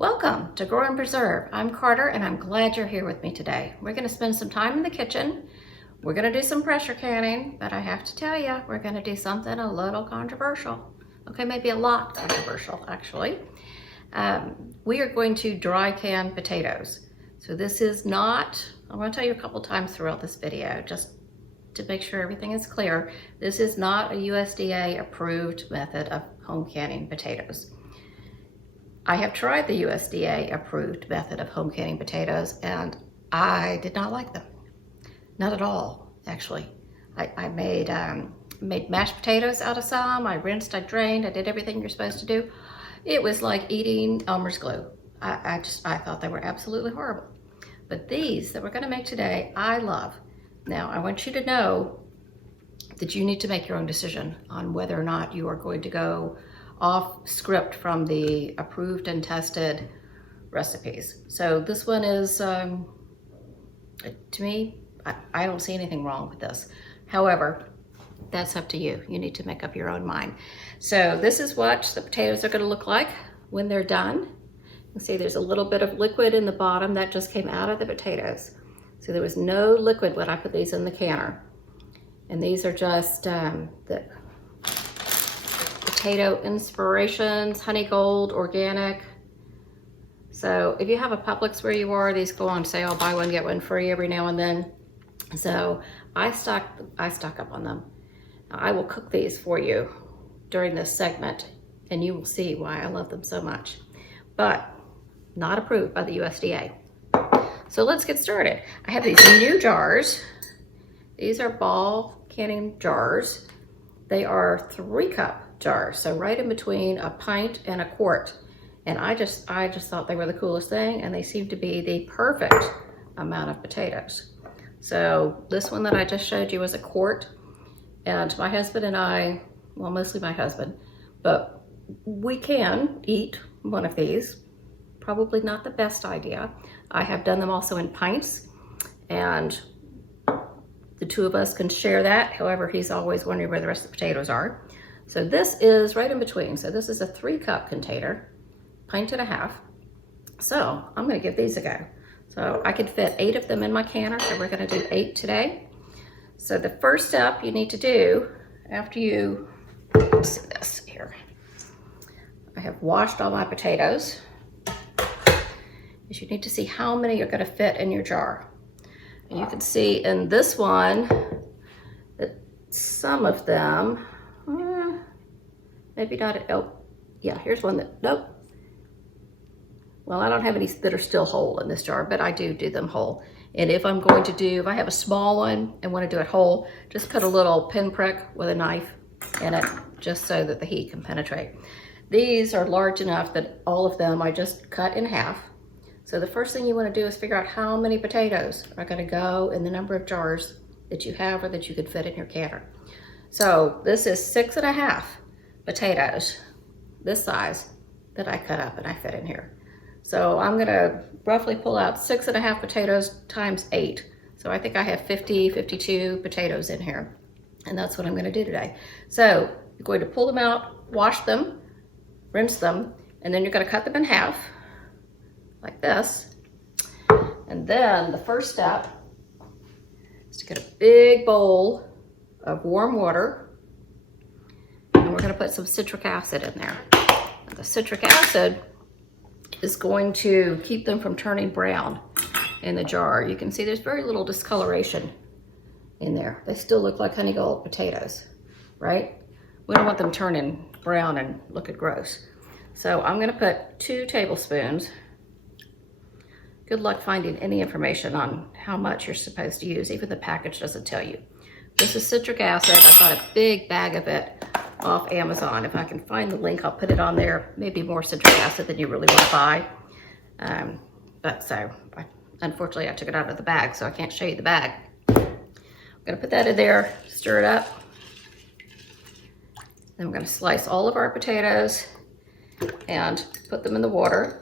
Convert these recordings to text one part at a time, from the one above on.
Welcome to Grow and Preserve. I'm Carter and I'm glad you're here with me today. We're going to spend some time in the kitchen. We're going to do some pressure canning, but I have to tell you, we're going to do something a little controversial. Okay, maybe a lot controversial actually. We are going to dry can potatoes. So this is not, I'm going to tell you a couple times throughout this video, just to make sure everything is clear. This is not a USDA approved method of home canning potatoes. I have tried the USDA approved method of home canning potatoes and I did not like them. Not at all, actually. I made mashed potatoes out of some. I rinsed, I drained, I did everything you're supposed to do. It was like eating Elmer's glue. I thought they were absolutely horrible. But these that we're gonna make today, I love. Now, I want you to know that you need to make your own decision on whether or not you are going to go off script from the approved and tested recipes. So this one is, to me, I don't see anything wrong with this. However, that's up to you. You need to make up your own mind. So this is what the potatoes are gonna look like when they're done. You can see there's a little bit of liquid in the bottom that just came out of the potatoes. So there was no liquid when I put these in the canner. And these are just the Potato Inspirations, Honey Gold, organic. So if you have a Publix where you are, these go on sale, buy one, get one free every now and then. So I stock up on them. Now, I will cook these for you during this segment and you will see why I love them so much, but not approved by the USDA. So let's get started. I have these new jars. These are ball canning jars. They are 3-cup jars, so right in between a pint and a quart. And I just thought they were the coolest thing, and they seem to be the perfect amount of potatoes. So this one that I just showed you was a quart, and my husband and I, well, mostly my husband, but we can eat one of these. Probably not the best idea. I have done them also in pints, and the two of us can share that. However, he's always wondering where the rest of the potatoes are. So this is right in between. So this is a 3-cup container, pint and a half. So I'm gonna give these a go. So I could fit 8 of them in my canner, so we're gonna do 8 today. So the first step you need to do after you, let's see this here. I have washed all my potatoes. Is you need to see how many are gonna fit in your jar. And you can see in this one that some of them, maybe not, oh, yeah, here's one that, nope. Well, I don't have any that are still whole in this jar, but I do them whole. And if I'm going to do, if I have a small one and want to do it whole, just put a little pinprick with a knife in it, just so that the heat can penetrate. These are large enough that all of them I just cut in half. So the first thing you want to do is figure out how many potatoes are going to go in the number of jars that you have or that you could fit in your canner. So this is 6.5 potatoes, this size, that I cut up and I fit in here. So I'm gonna roughly pull out 6.5 potatoes times 8. So I think I have 52 potatoes in here. And that's what I'm gonna do today. So you're going to pull them out, wash them, rinse them, and then you're gonna cut them in half, like this. And then the first step is to get a big bowl of warm water, and we're gonna put some citric acid in there. And the citric acid is going to keep them from turning brown in the jar. You can see there's very little discoloration in there. They still look like honey gold potatoes, right? We don't want them turning brown and looking gross. So I'm gonna put 2 tablespoons. Good luck finding any information on how much you're supposed to use. Even the package doesn't tell you. This is citric acid. I got a big bag of it off Amazon. If I can find the link, I'll put it on there. Maybe more citric acid than you really want to buy. Unfortunately, I took it out of the bag, so I can't show you the bag. I'm gonna put that in there, stir it up. Then we're gonna slice all of our potatoes and put them in the water.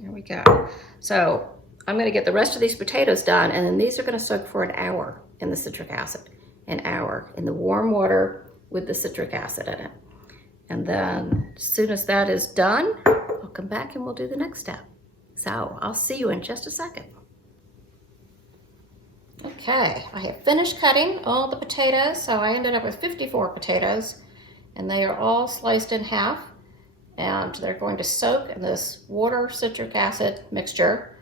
There we go. So I'm gonna get the rest of these potatoes done, and then these are gonna soak for an hour in the citric acid. An hour in the warm water with the citric acid in it. And then as soon as that is done, I'll come back and we'll do the next step. So I'll see you in just a second. Okay, I have finished cutting all the potatoes. So I ended up with 54 potatoes, and they are all sliced in half, and they're going to soak in this water citric acid mixture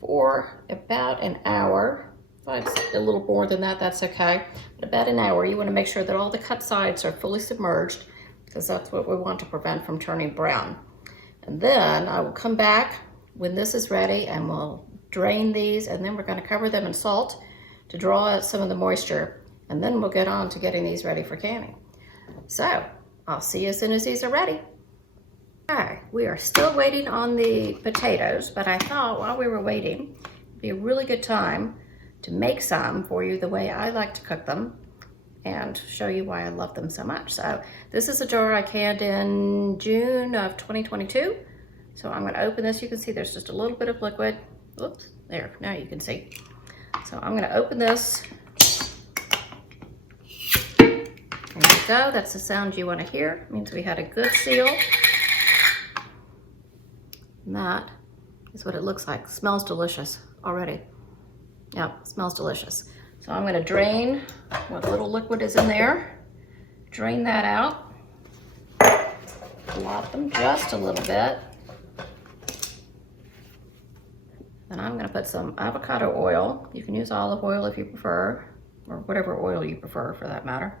for about an hour. If it's a little more than that, that's okay. But about an hour. You want to make sure that all the cut sides are fully submerged, because that's what we want to prevent from turning brown. And then I will come back when this is ready and we'll drain these, and then we're going to cover them in salt to draw out some of the moisture, and then we'll get on to getting these ready for canning. So I'll see you as soon as these are ready. Okay, we are still waiting on the potatoes, but I thought while we were waiting, it'd be a really good time to make some for you the way I like to cook them and show you why I love them so much. So this is a jar I canned in June of 2022. So I'm going to open this. You can see there's just a little bit of liquid. Oops, there, now you can see. So I'm going to open this. There you go. That's the sound you want to hear. It means we had a good seal. And that is what it looks like. Smells delicious already. Yep, smells delicious. So I'm going to drain what little liquid is in there. Drain that out. Blot them just a little bit. And I'm going to put some avocado oil. You can use olive oil if you prefer, or whatever oil you prefer for that matter.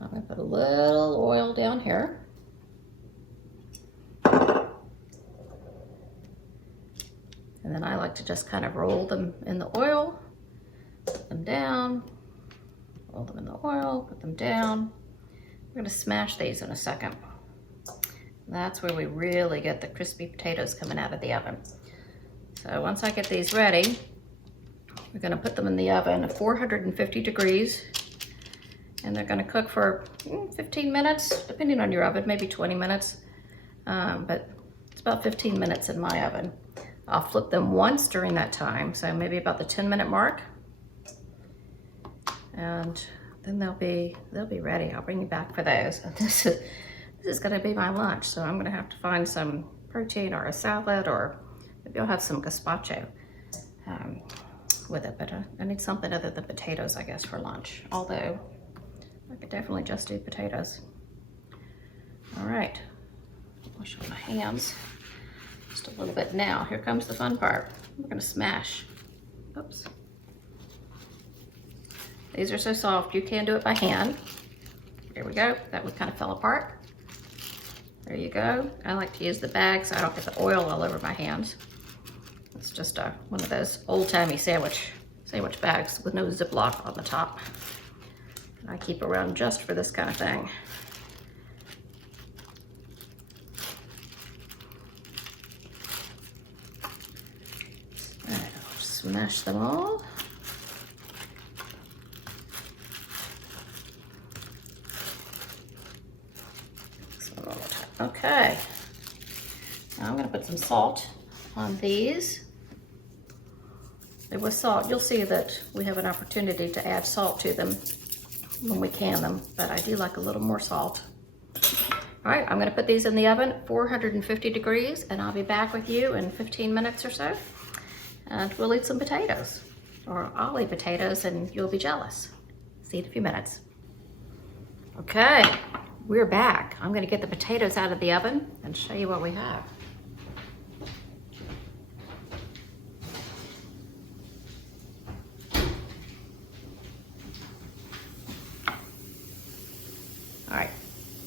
I'm going to put a little oil down here. And then I like to just kind of roll them in the oil, put them down, roll them in the oil, put them down. We're going to smash these in a second. That's where we really get the crispy potatoes coming out of the oven. So once I get these ready, we're going to put them in the oven at 450 degrees. And they're going to cook for 15 minutes, depending on your oven, maybe 20 minutes. But it's about 15 minutes in my oven. I'll flip them once during that time, so maybe about the 10-minute mark. And then they'll be ready. I'll bring you back for those. This is going to be my lunch, so I'm going to have to find some protein or a salad, or maybe I'll have some gazpacho with it. But I need something other than potatoes, I guess, for lunch. Although I could definitely just do potatoes. All right, wash my hands just a little bit now. Here comes the fun part. We're going to smash. Oops. These are so soft, you can do it by hand. There we go. That one kind of fell apart. There you go. I like to use the bag so I don't get the oil all over my hands. It's just one of those old-timey sandwich bags with no Ziploc on the top. I keep around just for this kind of thing. All right, I'll smash them all. Okay, now I'm going to put some salt on these. There was salt. You'll see that we have an opportunity to add salt to them when we can them, but I do like a little more salt. All right, I'm going to put these in the oven at 450 degrees, and I'll be back with you in 15 minutes or so, and we'll eat some potatoes, or I'll eat potatoes and you'll be jealous. See you in a few minutes. Okay, we're back. I'm going to get the potatoes out of the oven and show you what we have. All right,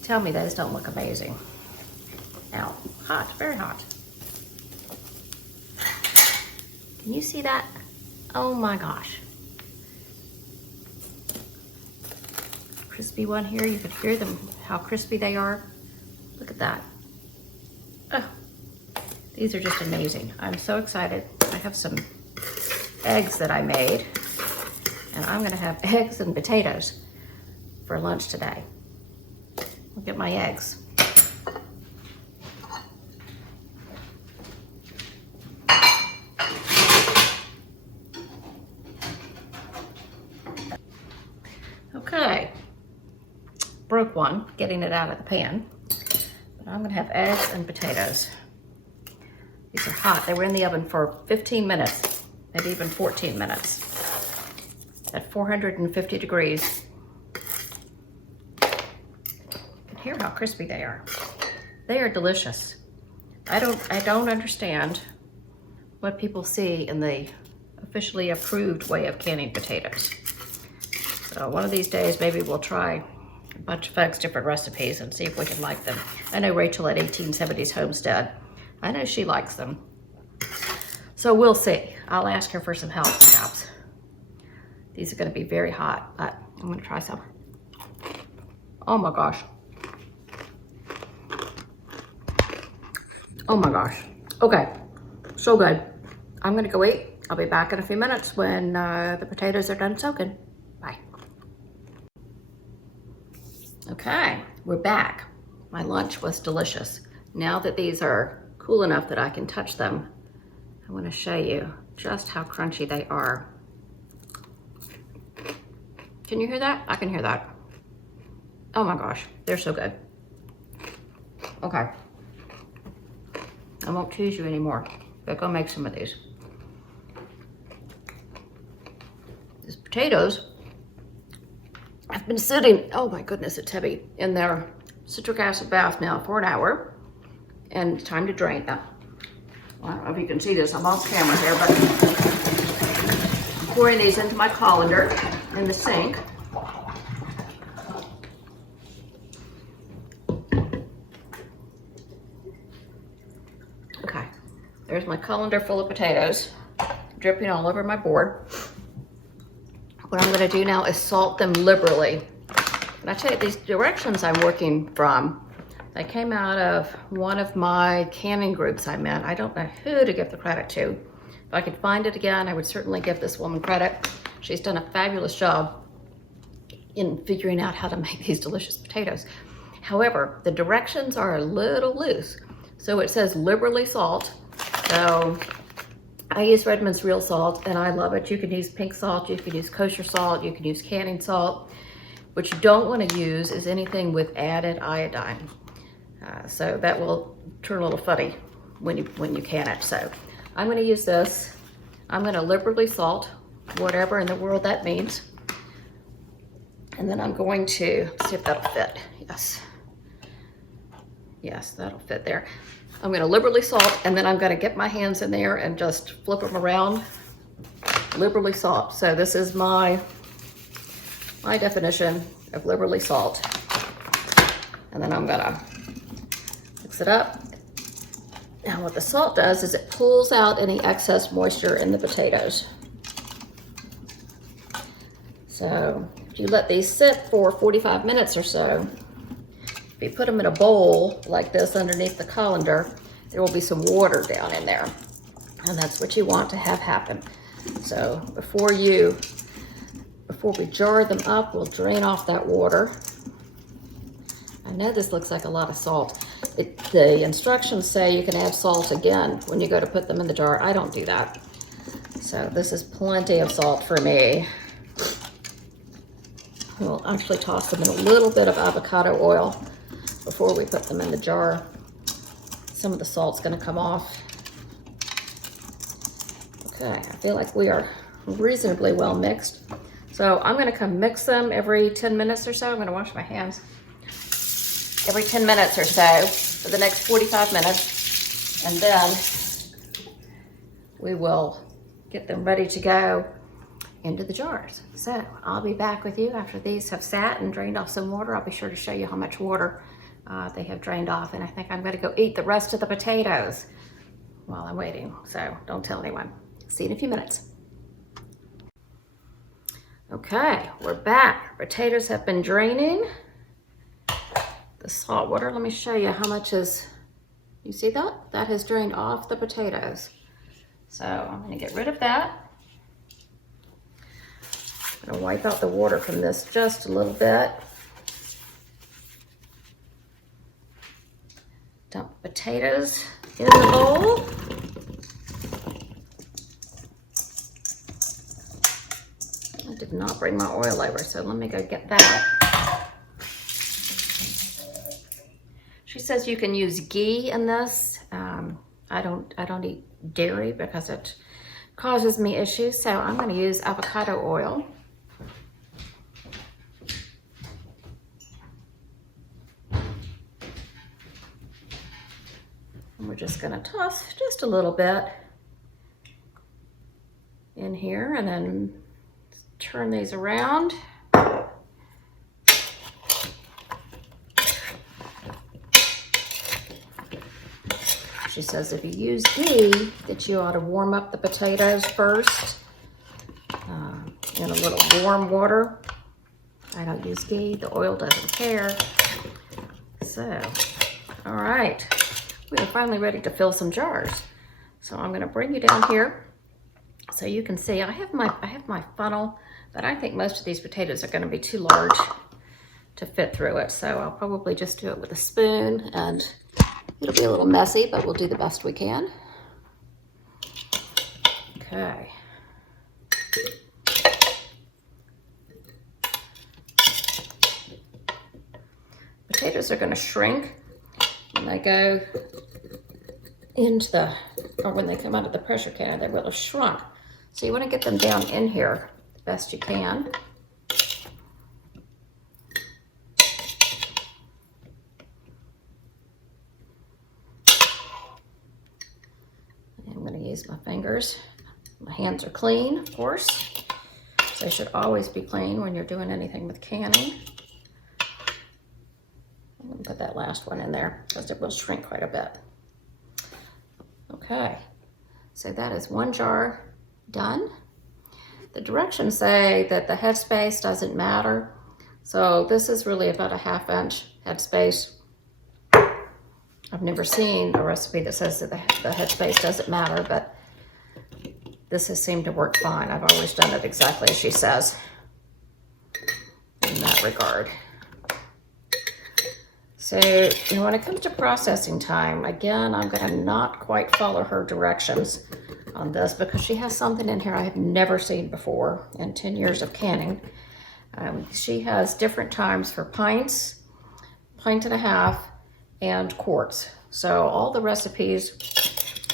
tell me those don't look amazing. Now, hot, very hot. Can you see that? Oh my gosh. Crispy one here, you can hear them, how crispy they are. Look at that. Oh, these are just amazing. I'm so excited. I have some eggs that I made, and I'm gonna have eggs and potatoes for lunch today. I'll get my eggs. Okay, broke one getting it out of the pan. But I'm gonna have eggs and potatoes. These are hot. They were in the oven for 15 minutes, maybe even 14 minutes at 450 degrees. You can hear how crispy they are. They are delicious. I don't understand what people see in the officially approved way of canning potatoes. So one of these days, maybe we'll try a bunch of folks' different recipes and see if we can like them. I know Rachel at 1870s Homestead, I know she likes them. So we'll see. I'll ask her for some help perhaps. These are gonna be very hot, but I'm gonna try some. Oh my gosh. Oh my gosh. Okay, so good. I'm gonna go eat. I'll be back in a few minutes when the potatoes are done soaking. Bye. Okay, we're back. My lunch was delicious. Now that these are cool enough that I can touch them, I wanna show you just how crunchy they are. Can you hear that? I can hear that. Oh my gosh, they're so good. Okay. I won't tease you anymore, but go make some of these. These potatoes have been sitting, oh my goodness, it's heavy, in their citric acid bath now for an hour, and it's time to drain them. Well, I don't know if you can see this, I'm off camera here, but I'm pouring these into my colander in the sink. There's my colander full of potatoes, dripping all over my board. What I'm gonna do now is salt them liberally. And I tell you, these directions I'm working from, they came out of one of my canning groups I'm in. I don't know who to give the credit to. If I could find it again, I would certainly give this woman credit. She's done a fabulous job in figuring out how to make these delicious potatoes. However, the directions are a little loose. So it says liberally salt. So I use Redmond's real salt and I love it. You can use pink salt, you can use kosher salt, you can use canning salt. What you don't want to use is anything with added iodine. So that will turn a little funny when you can it. So I'm going to use this. I'm going to liberally salt, whatever in the world that means. And then I'm going to see if that'll fit. Yes. Yes, that'll fit there. I'm gonna liberally salt, and then I'm gonna get my hands in there and just flip them around. Liberally salt. So this is my definition of liberally salt. And then I'm gonna mix it up. Now what the salt does is it pulls out any excess moisture in the potatoes. So if you let these sit for 45 minutes or so, if you put them in a bowl like this underneath the colander, there will be some water down in there. And that's what you want to have happen. So before we jar them up, we'll drain off that water. I know this looks like a lot of salt. The instructions say you can add salt again when you go to put them in the jar. I don't do that. So this is plenty of salt for me. We'll actually toss them in a little bit of avocado oil before we put them in the jar. Some of the salt's gonna come off. Okay, I feel like we are reasonably well mixed. So I'm gonna come mix them every 10 minutes or so. I'm gonna wash my hands. Every 10 minutes or so for the next 45 minutes. And then we will get them ready to go into the jars. So I'll be back with you after these have sat and drained off some water. I'll be sure to show you how much water they have drained off, and I think I'm gonna go eat the rest of the potatoes while I'm waiting, so don't tell anyone. See you in a few minutes. Okay, we're back. Potatoes have been draining. The salt water, let me show you how much is, you see that? That has drained off the potatoes. So I'm gonna get rid of that. I'm gonna wipe out the water from this just a little bit. Dump potatoes in the bowl. I did not bring my oil over, so let me go get that. She says you can use ghee in this. I don't eat dairy because it causes me issues, so I'm going to use avocado oil. And we're just going to toss just a little bit in here and then turn these around. She says if you use ghee, that you ought to warm up the potatoes first in a little warm water. I don't use ghee, the oil doesn't care. So, all right, we are finally ready to fill some jars. So I'm gonna bring you down here so you can see, I have my funnel, but I think most of these potatoes are gonna be too large to fit through it. So I'll probably just do it with a spoon, and it'll be a little messy, but we'll do the best we can. Okay. Potatoes are going to shrink when they go into the, or when they come out of the pressure canner, they will have shrunk. So you want to get them down in here the best you can. I'm going to use my fingers. My hands are clean, of course. So they should always be clean when you're doing anything with canning. I'm going to put that last one in there because it will shrink quite a bit. Okay, so that is one jar done. The directions say that the headspace doesn't matter. So this is really about a 1/2 inch headspace. I've never seen a recipe that says that the headspace doesn't matter, but this has seemed to work fine. I've always done it exactly as she says in that regard. So when it comes to processing time, again, I'm going to not quite follow her directions on this because she has something in here I have never seen before in 10 years of canning. She has different times for pints, 1.5 pints, and quarts. So all the recipes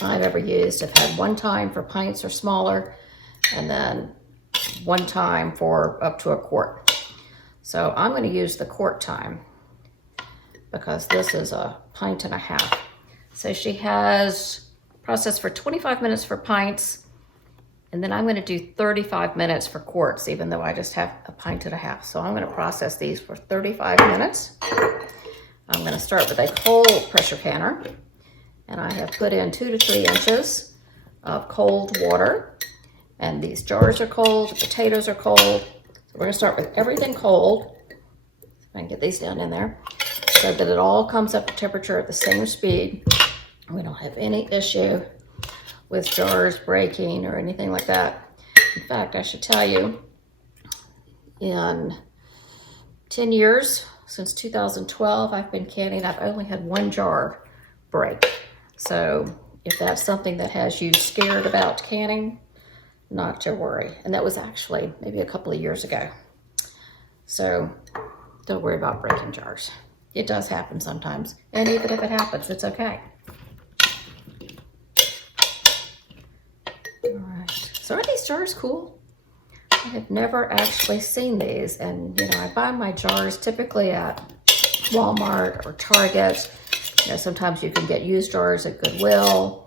I've ever used have had one time for pints or smaller, and then one time for up to a quart. So I'm going to use the quart time because this is a 1.5 pints. So she has processed for 25 minutes for pints, and then I'm going to do 35 minutes for quarts, even though I just have a 1.5 pints. So I'm going to process these for 35 minutes. I'm going to start with a cold pressure canner, and I have put in 2 to 3 inches of cold water, and these jars are cold, the potatoes are cold. So we're going to start with everything cold. I can get these down in there so that it all comes up to temperature at the same speed. We don't have any issue with jars breaking or anything like that. In fact, I should tell you, in 10 years, since 2012, I've been canning, I've only had one jar break. So if that's something that has you scared about canning, not to worry. And that was actually maybe a couple of years ago. So don't worry about breaking jars. It does happen sometimes. And even if it happens, it's okay. All right. So are these jars cool? I have never actually seen these. And, I buy my jars typically at Walmart or Target. Sometimes you can get used jars at Goodwill.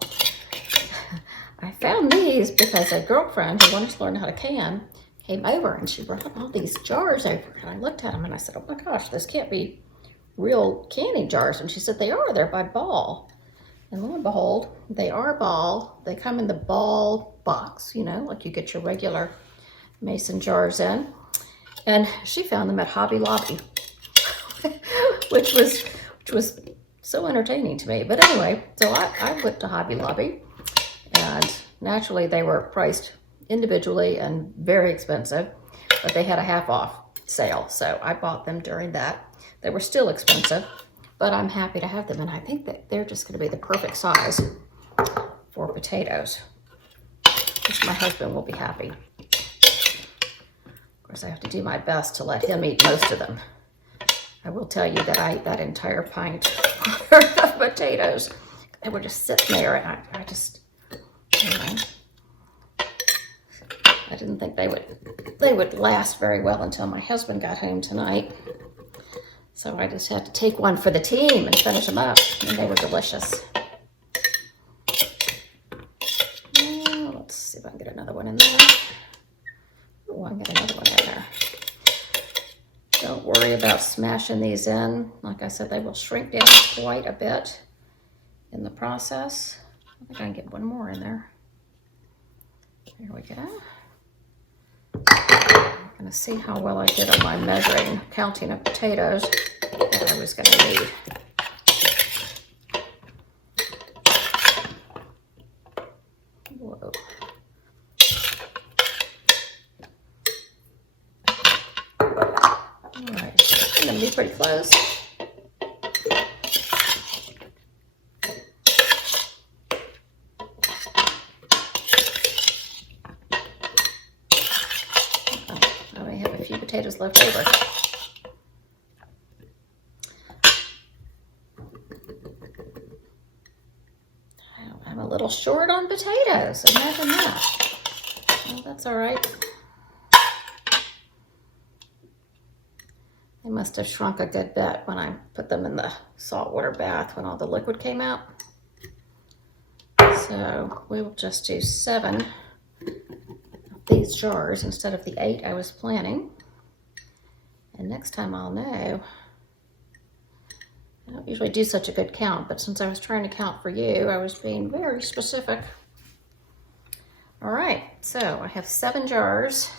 I found these because a girlfriend who wanted to learn how to can came over and she brought all these jars over. And I looked at them and I said, oh my gosh, this can't be real canning jars. And she said, they are. They're by Ball. And lo and behold, they are Ball. They come in the Ball box, like you get your regular mason jars in. And she found them at Hobby Lobby, which was so entertaining to me. But anyway, so I went to Hobby Lobby, and naturally they were priced individually and very expensive, but they had a half off sale. So I bought them during that. They were still expensive, but I'm happy to have them. And I think that they're just going to be the perfect size for potatoes, which my husband will be happy. Of course, I have to do my best to let him eat most of them. I will tell you that I ate that entire pint of potatoes. They were just sitting there, and I just, anyway, I didn't think they would last very well until my husband got home tonight. So I just had to take one for the team and finish them up, and they were delicious. Let's see if I can get another one in there. Oh, I can get another one in there. Don't worry about smashing these in. Like I said, they will shrink down quite a bit in the process. I think I can get one more in there. Here we go. I'm going to see how well I did on my measuring, counting of potatoes that I was going to need. Whoa. All right, I'm going to be pretty close. Potatoes left over. I'm a little short on potatoes. Imagine that. Well, that's all right. They must have shrunk a good bit when I put them in the saltwater bath when all the liquid came out. So we will just do 7 of these jars instead of the 8 I was planning. And next time I'll know. I don't usually do such a good count, but since I was trying to count for you, I was being very specific. All right, so I have 7 jars.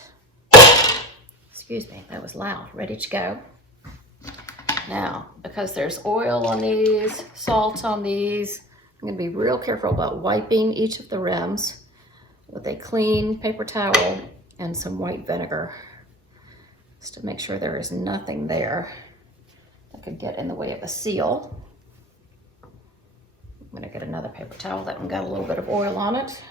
Excuse me, that was loud, ready to go. Now, because there's oil on these, salt on these, I'm gonna be real careful about wiping each of the rims with a clean paper towel and some white vinegar, just to make sure there is nothing there that could get in the way of a seal. I'm gonna get another paper towel. That one got a little bit of oil on it.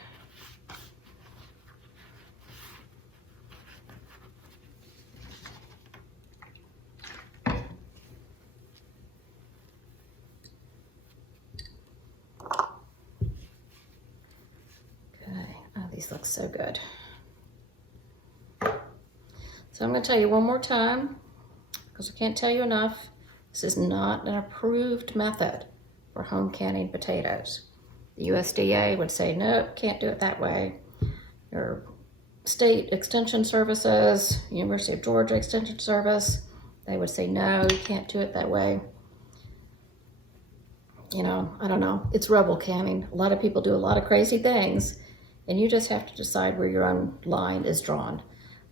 Okay, oh, these look so good. So I'm going to tell you one more time, because I can't tell you enough, this is not an approved method for home canning potatoes. The USDA would say, no, can't do it that way. Your state extension services, University of Georgia Extension Service, they would say, no, you can't do it that way. You know, I don't know, it's rebel canning. A lot of people do a lot of crazy things, and you just have to decide where your own line is drawn.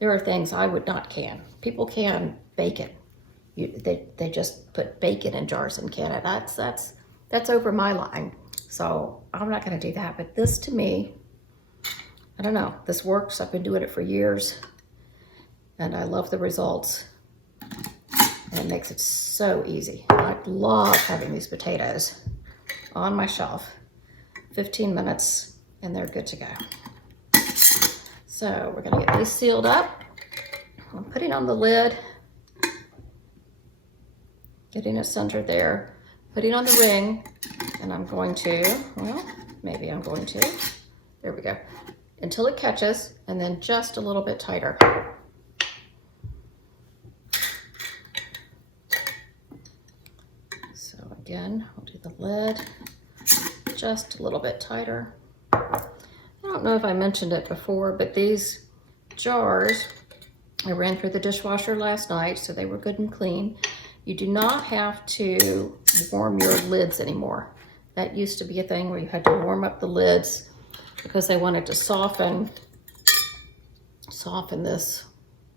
There are things I would not can. People can bacon. They just put bacon in jars and can it. That's over my line. So I'm not going to do that. But this, to me, I don't know. This works. I've been doing it for years, and I love the results. And it makes it so easy. I love having these potatoes on my shelf. 15 minutes, and they're good to go. So we're going to get these sealed up. I'm putting on the lid, getting it centered there, putting on the ring, and I'm going to, well, maybe I'm going to, there we go, until it catches, and then just a little bit tighter. So again, we'll do the lid just a little bit tighter. I don't know if I mentioned it before, but these jars, I ran through the dishwasher last night, so they were good and clean. You do not have to warm your lids anymore. That used to be a thing where you had to warm up the lids because they wanted to soften this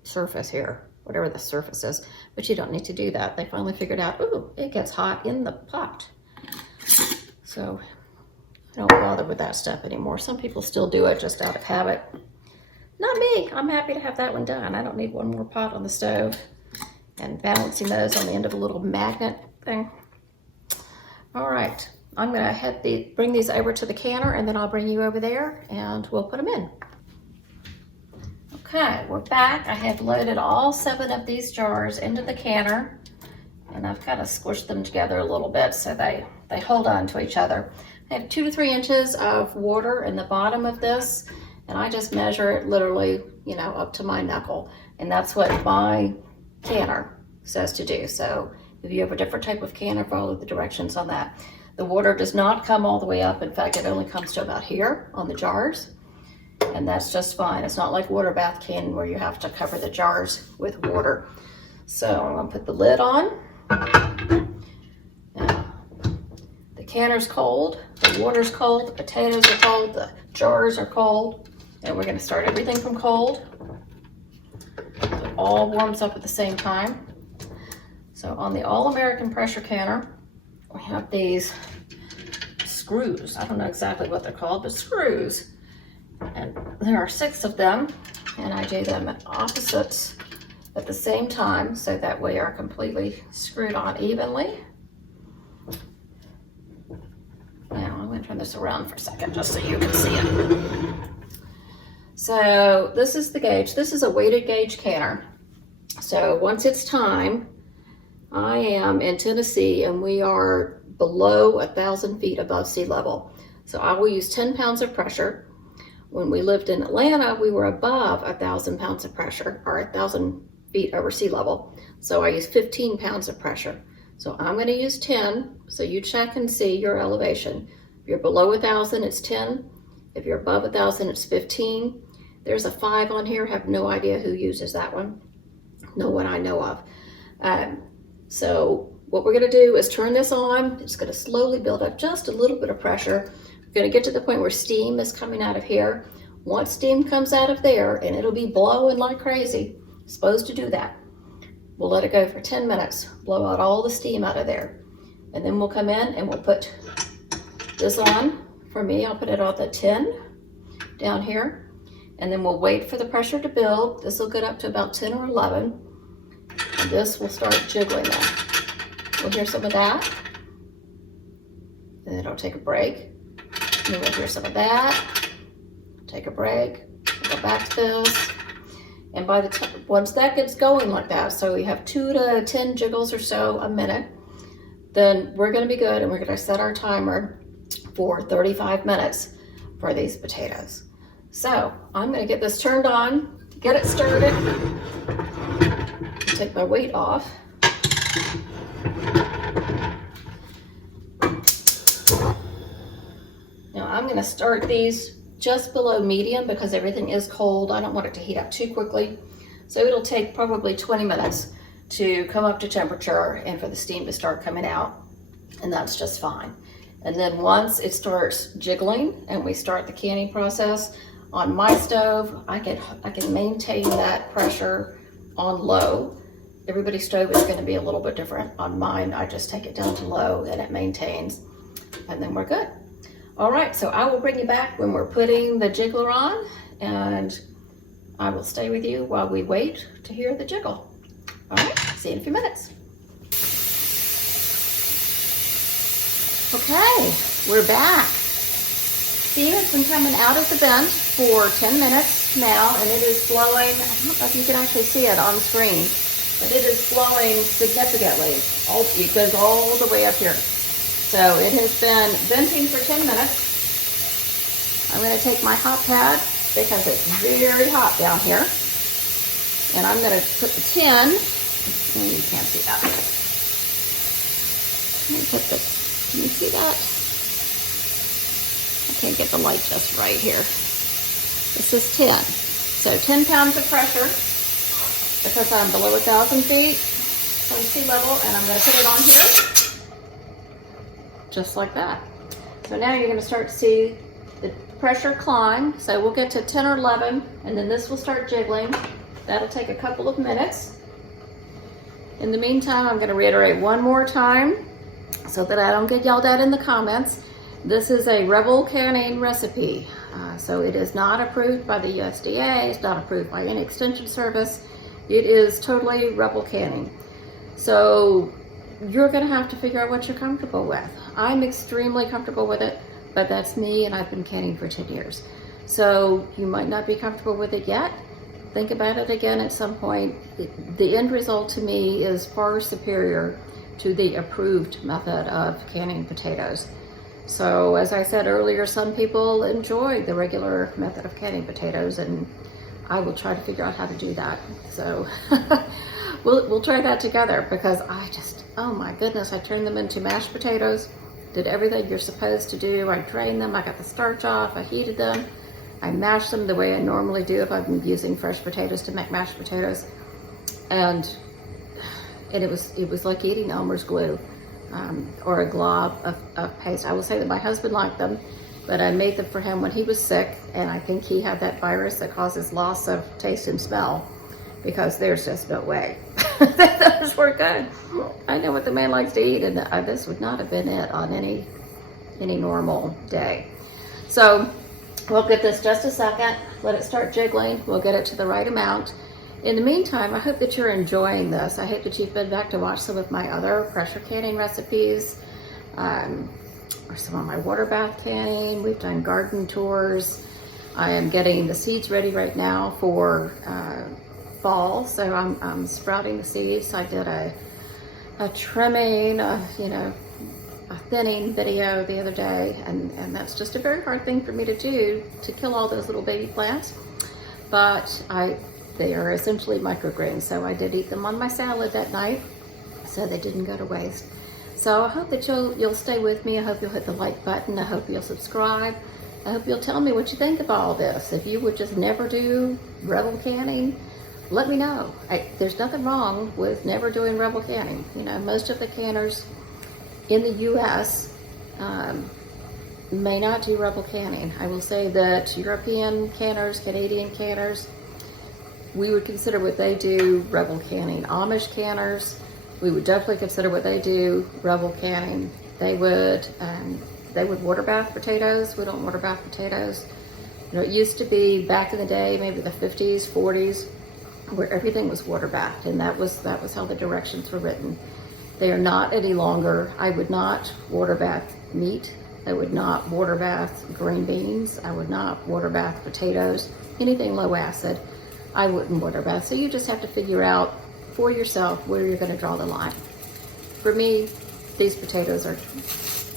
surface here, whatever the surface is, but you don't need to do that. They finally figured out, ooh, it gets hot in the pot. So I don't bother with that stuff anymore. Some people still do it just out of habit. Not me. I'm happy to have that one done. I don't need one more pot on the stove and balancing those on the end of a little magnet thing. All right, I'm gonna bring these over to the canner, and then I'll bring you over there and we'll put them in. Okay, we're back. I have loaded all 7 of these jars into the canner, And I've kind of squished them together a little bit so they hold on to each other. I have 2 to 3 inches of water in the bottom of this, and I just measure it literally, you know, up to my knuckle. And that's what my canner says to do. So if you have a different type of canner, follow the directions on that. The water does not come all the way up. In fact, it only comes to about here on the jars. And that's just fine. It's not like water bath can where you have to cover the jars with water. So I'm gonna put the lid on. Now, the canner's cold, the water's cold, the potatoes are cold, the jars are cold, and we're gonna start everything from cold. So it all warms up at the same time. So on the All-American pressure canner, we have these screws. I don't know exactly what they're called, but screws. And there are 6 of them, and I do them at opposites at the same time, so that we are completely screwed on evenly. Now I'm going to turn this around for a second just so you can see it. So this is the gauge. This is a weighted gauge canner. So once it's time, I am in Tennessee and we are below 1,000 feet above sea level. So I will use 10 pounds of pressure. When we lived in Atlanta, we were above 1,000 pounds of pressure, or 1,000 feet over sea level. So I use 15 pounds of pressure. So I'm going to use 10. So you check and see your elevation. If you're below 1,000, it's 10. If you're above 1,000, it's 15. There's a 5 on here. Have no idea who uses that one. No one I know of. So what we're going to do is turn this on. It's going to slowly build up just a little bit of pressure. We're going to get to the point where steam is coming out of here. Once steam comes out of there, and it'll be blowing like crazy, it's supposed to do that. We'll let it go for 10 minutes, blow out all the steam out of there. And then we'll come in and we'll put this on. For me, I'll put it on the 10 down here. And then we'll wait for the pressure to build. This will get up to about 10 or 11. And this will start jiggling now. We'll hear some of that. And then it'll take a break. And then we'll hear some of that. Take a break. We'll go back to this. And by the time, once that gets going like that, so we have 2 to 10 jiggles or so a minute, then we're going to be good, and we're going to set our timer for 35 minutes for these potatoes. So I'm going to get this turned on, get it started, take my weight off. Now I'm going to start these just below medium because everything is cold. I don't want it to heat up too quickly. So it'll take probably 20 minutes to come up to temperature and for the steam to start coming out, and that's just fine. And then once it starts jiggling and we start the canning process, on my stove, I can maintain that pressure on low. Everybody's stove is going to be a little bit different. On mine, I just take it down to low and it maintains, and then we're good. All right, so I will bring you back when we're putting the jiggler on, and I will stay with you while we wait to hear the jiggle. All right, see you in a few minutes. Okay, we're back. Steam has been coming out of the vent for 10 minutes now, and it is flowing. I don't know if you can actually see it on screen, but it is flowing significantly. It goes all the way up here. So it has been venting for 10 minutes. I'm going to take my hot pad because it's very hot down here. And I'm going to put the tin, and you can't see that. Can you see that? I can't get the light just right here. This is 10. So 10 pounds of pressure because I'm below 1,000 feet from sea level, and I'm going to put it on here. Just like that. So now you're going to start to see the pressure climb. So we'll get to 10 or 11, and then this will start jiggling. That'll take a couple of minutes. In the meantime, I'm going to reiterate one more time so that I don't get yelled at in the comments. This is a Rebel canning recipe. So it is not approved by the USDA. It's not approved by any extension service. It is totally Rebel canning. So you're going to have to figure out what you're comfortable with. I'm extremely comfortable with it, but that's me, and I've been canning for 10 years. So you might not be comfortable with it yet. Think about it again at some point. The end result to me is far superior to the approved method of canning potatoes. So as I said earlier, some people enjoy the regular method of canning potatoes, and I will try to figure out how to do that. So we'll try that together, because I just, oh my goodness, I turned them into mashed potatoes, did everything you're supposed to do. I drained them, I got the starch off, I heated them, I mashed them the way I normally do if I'm using fresh potatoes to make mashed potatoes. And it was like eating Elmer's glue, or a glob of paste. I will say that my husband liked them, but I made them for him when he was sick, and I think he had that virus that causes loss of taste and smell, because there's just no way. Those were good. I know what the man likes to eat, and this would not have been it on any normal day. So we'll get this just a second, let it start jiggling, we'll get it to the right amount. In the meantime, I hope that you're enjoying this. I hope that you've been back to watch some of my other pressure canning recipes, or some of my water bath canning. We've done garden tours. I am getting the seeds ready right now for fall, so I'm sprouting the seeds. I did a trimming, a thinning video the other day, and that's just a very hard thing for me to do, to kill all those little baby plants. But they are essentially microgreens, so I did eat them on my salad that night, so they didn't go to waste. So I hope that you'll stay with me. I hope you'll hit the like button. I hope you'll subscribe. I hope you'll tell me what you think of all this. If you would just never do rebel canning, let me know. There's nothing wrong with never doing rebel canning. Most of the canners in the US may not do rebel canning. I will say that European canners, Canadian canners, we would consider what they do rebel canning. Amish canners, we would definitely consider what they do rebel canning. They would water bath potatoes. We don't water bath potatoes. It used to be back in the day, maybe the 50s, 40s, where everything was water bathed, and that was how the directions were written. They are not any longer. I would not water bath meat. I would not water bath green beans. I would not water bath potatoes. Anything low acid, I wouldn't water bath. So you just have to figure out for yourself where you're going to draw the line. For me, these potatoes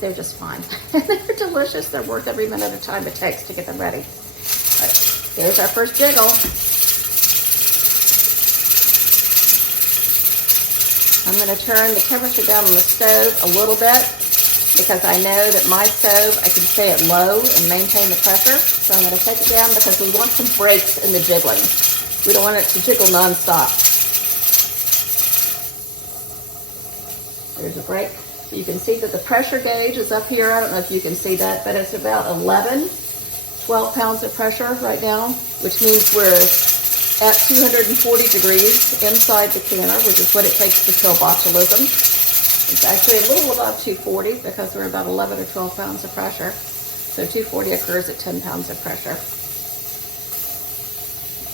they're just fine. They're delicious. They're worth every minute of time it takes to get them ready. Right, here's our first jiggle. I'm going to turn the temperature down on the stove a little bit, because I know that my stove, I can stay it low and maintain the pressure. So I'm going to take it down, because we want some breaks in the jiggling. We don't want it to jiggle nonstop. There's a break. You can see that the pressure gauge is up here. I don't know if you can see that, but it's about 12 pounds of pressure right now, which means we're at 240 degrees inside the canner, which is what it takes to kill botulism. It's actually a little above 240, because we're about 11 or 12 pounds of pressure. So 240 occurs at 10 pounds of pressure.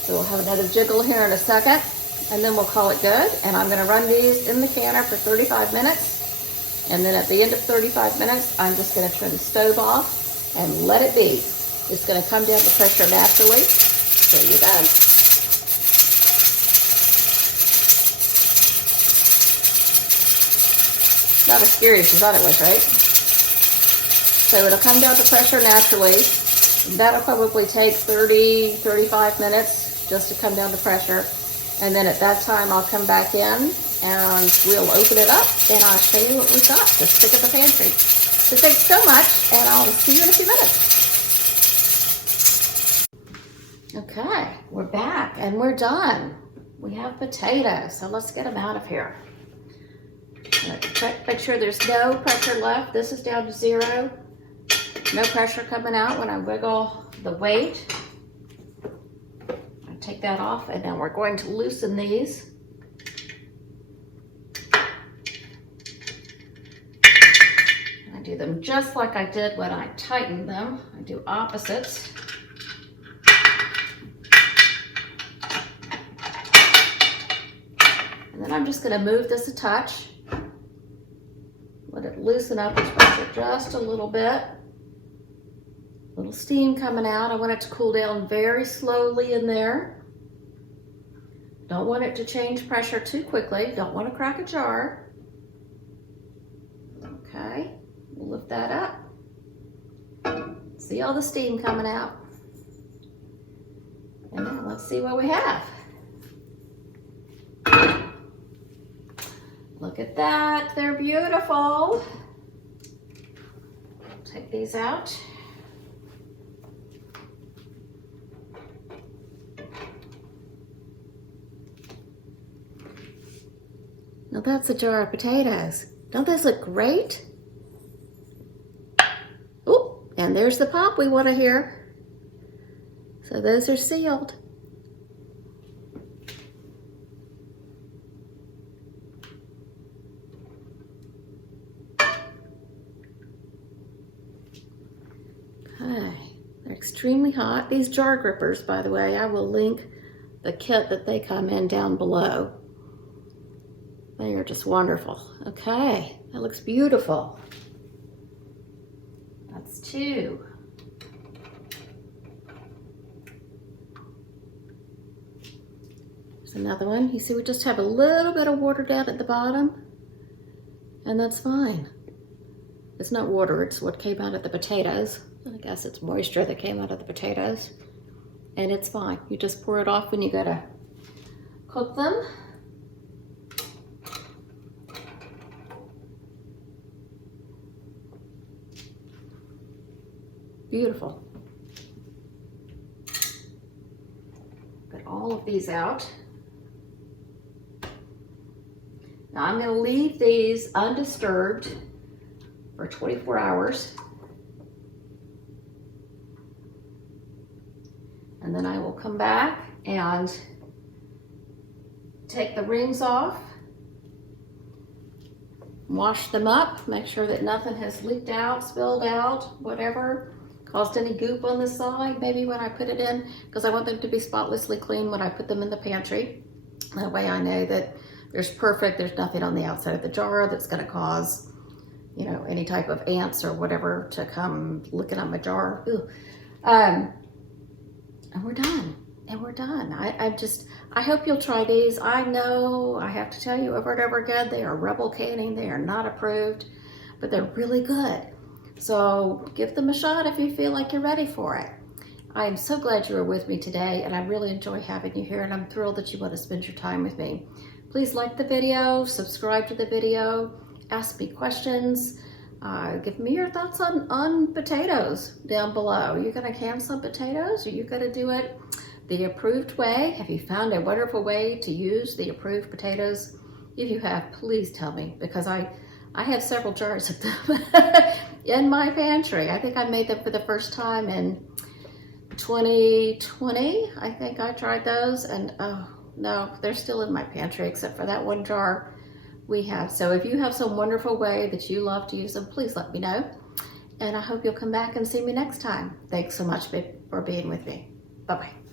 So we'll have another jiggle here in a second, and then we'll call it good. And I'm going to run these in the canner for 35 minutes. And then at the end of 35 minutes, I'm just going to turn the stove off and let it be. It's going to come down to pressure naturally. There you go. Not as scary as you thought it was, right? So it'll come down to pressure naturally. That'll probably take 30-35 minutes just to come down to pressure. And then at that time, I'll come back in and we'll open it up and I'll show you what we've got. Just stick in the pantry. So thanks so much, and I'll see you in a few minutes. Okay, we're back and we're done. We have potatoes, so let's get them out of here. Make sure there's no pressure left. This is down to 0. No pressure coming out when I wiggle the weight. I take that off, and now we're going to loosen these. I do them just like I did when I tightened them. I do opposites. And then I'm just going to move this a touch. Let it loosen up its pressure just a little bit. Little steam coming out. I want it to cool down very slowly in there. Don't want it to change pressure too quickly. Don't want to crack a jar. We'll lift that up. See all the steam coming out. And now let's see what we have. Look at that, they're beautiful. Take these out. Now that's a jar of potatoes. Don't those look great? Oh, and there's the pop we want to hear. So those are sealed. Okay, they're extremely hot. These jar grippers, by the way, I will link the kit that they come in down below. They are just wonderful. Okay, that looks beautiful. That's 2. There's another one. You see, we just have a little bit of water down at the bottom, and that's fine. It's not water, it's what came out of the potatoes. I guess it's moisture that came out of the potatoes, and it's fine. You just pour it off when you go to cook them. Beautiful. Get all of these out. Now I'm going to leave these undisturbed for 24 hours. And then I will come back and take the rings off, wash them up, make sure that nothing has leaked out, spilled out, whatever, caused any goop on the side, maybe when I put it in, because I want them to be spotlessly clean when I put them in the pantry. That way I know that there's nothing on the outside of the jar that's going to cause, you know, any type of ants or whatever to come looking at my jar. And we're done. And we're done. I hope you'll try these. I know I have to tell you over and over again, they are rebel canning. They are not approved, but they're really good. So give them a shot if you feel like you're ready for it. I am so glad you were with me today, and I really enjoy having you here, and I'm thrilled that you want to spend your time with me. Please like the video, subscribe to the video, ask me questions. Give me your thoughts on potatoes down below. Are you going to can some potatoes? Are you going to do it the approved way? Have you found a wonderful way to use the approved potatoes? If you have, please tell me, because I have several jars of them in my pantry. I think I made them for the first time in 2020. I think I tried those, and oh no, they're still in my pantry except for that one jar we have. So if you have some wonderful way that you love to use them, please let me know. And I hope you'll come back and see me next time. Thanks so much for being with me. Bye-bye.